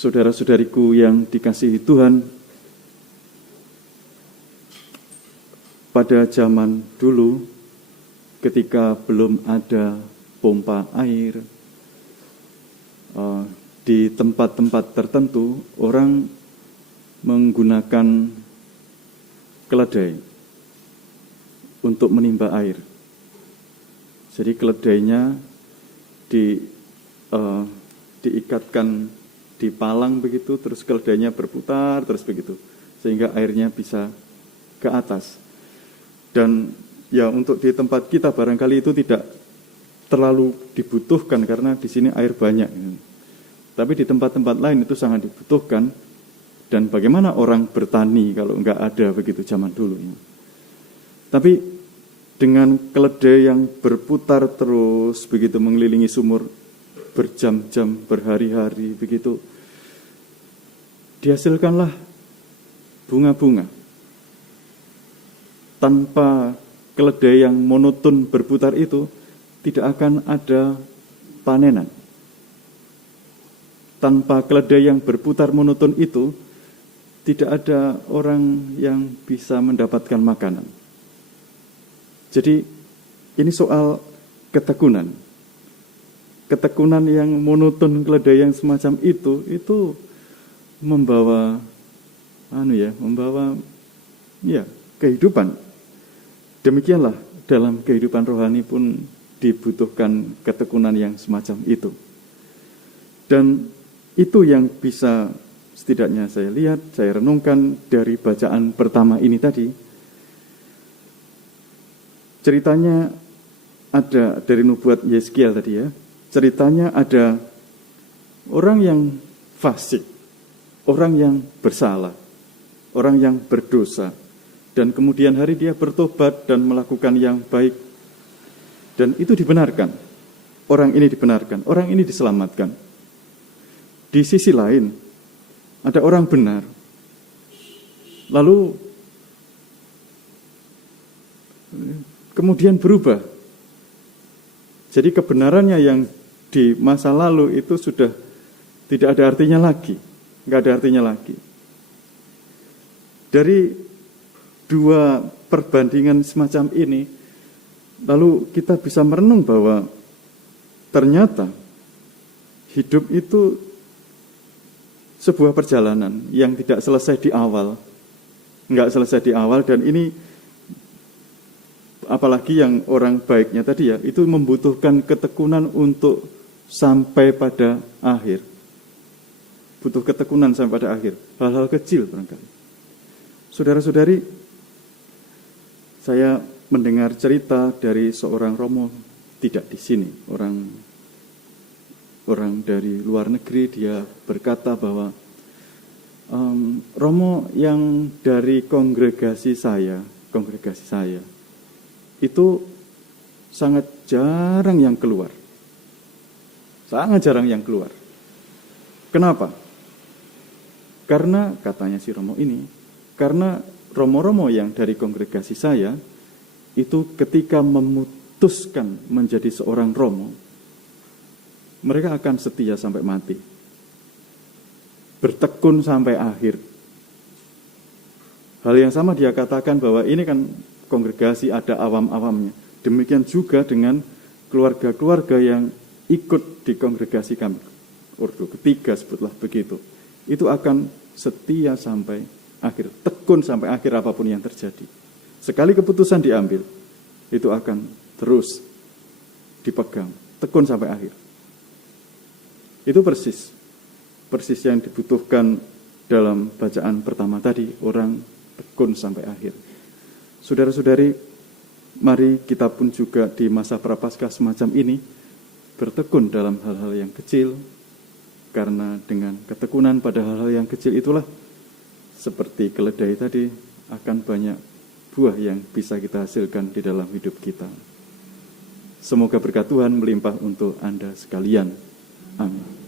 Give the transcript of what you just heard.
saudara-saudariku yang dikasihi Tuhan, pada zaman dulu ketika belum ada pompa air, di tempat-tempat tertentu orang menggunakan keledai untuk menimba air. Jadi keledainya diikatkan di palang begitu, terus keledainya berputar terus begitu, sehingga airnya bisa ke atas. Dan ya untuk di tempat kita barangkali itu tidak terlalu dibutuhkan karena di sini air banyak. Tapi di tempat-tempat lain itu sangat dibutuhkan. Dan bagaimana orang bertani kalau enggak ada begitu zaman dulu. Tapi dengan keledai yang berputar terus begitu mengelilingi sumur berjam-jam, berhari-hari begitu, dihasilkanlah bunga-bunga. Tanpa keledai yang monoton berputar itu, tidak akan ada panenan. Tanpa keledai yang berputar monoton itu, tidak ada orang yang bisa mendapatkan makanan. Jadi, ini soal ketekunan. Ketekunan yang monoton keledai yang semacam itu membawa kehidupan. Demikianlah dalam kehidupan rohani pun dibutuhkan ketekunan yang semacam itu. Dan itu yang bisa setidaknya saya lihat, saya renungkan dari bacaan pertama ini tadi. Ceritanya ada dari nubuat Yeskiel tadi ya. Ceritanya ada orang yang fasik, orang yang bersalah, orang yang berdosa. Dan kemudian hari dia bertobat dan melakukan yang baik. Dan itu dibenarkan. Orang ini dibenarkan, orang ini diselamatkan. Di sisi lain, ada orang benar. Lalu kemudian berubah. Jadi kebenarannya yang di masa lalu itu sudah tidak ada artinya lagi. Enggak ada artinya lagi. Dari dua perbandingan semacam ini, lalu kita bisa merenung bahwa ternyata hidup itu sebuah perjalanan yang tidak selesai di awal. Enggak selesai di awal, dan ini apalagi yang orang baiknya tadi ya, itu membutuhkan ketekunan untuk sampai pada akhir. Butuh ketekunan sampai pada akhir. Hal-hal kecil barangkali. Saudara-saudari, saya mendengar cerita dari seorang romo, tidak di sini, orang dari luar negeri. Dia berkata bahwa romo yang dari kongregasi saya itu sangat jarang yang keluar. Sangat jarang yang keluar. Kenapa? Karena katanya si romo ini, karena romo-romo yang dari kongregasi saya itu ketika memutuskan menjadi seorang romo, mereka akan setia sampai mati, bertekun sampai akhir. Hal yang sama dia katakan bahwa ini kan kongregasi ada awam-awamnya. Demikian juga dengan keluarga-keluarga yang ikut di kongregasi kami, ordo ketiga sebutlah begitu, itu akan setia sampai akhir, tekun sampai akhir apapun yang terjadi. Sekali keputusan diambil, itu akan terus dipegang, tekun sampai akhir. Itu persis yang dibutuhkan dalam bacaan pertama tadi, orang tekun sampai akhir. Saudara-saudari, mari kita pun juga di masa prapaskah semacam ini bertekun dalam hal-hal yang kecil, karena dengan ketekunan pada hal-hal yang kecil itulah, seperti keledai tadi, akan banyak buah yang bisa kita hasilkan di dalam hidup kita. Semoga berkat Tuhan melimpah untuk Anda sekalian. Amin.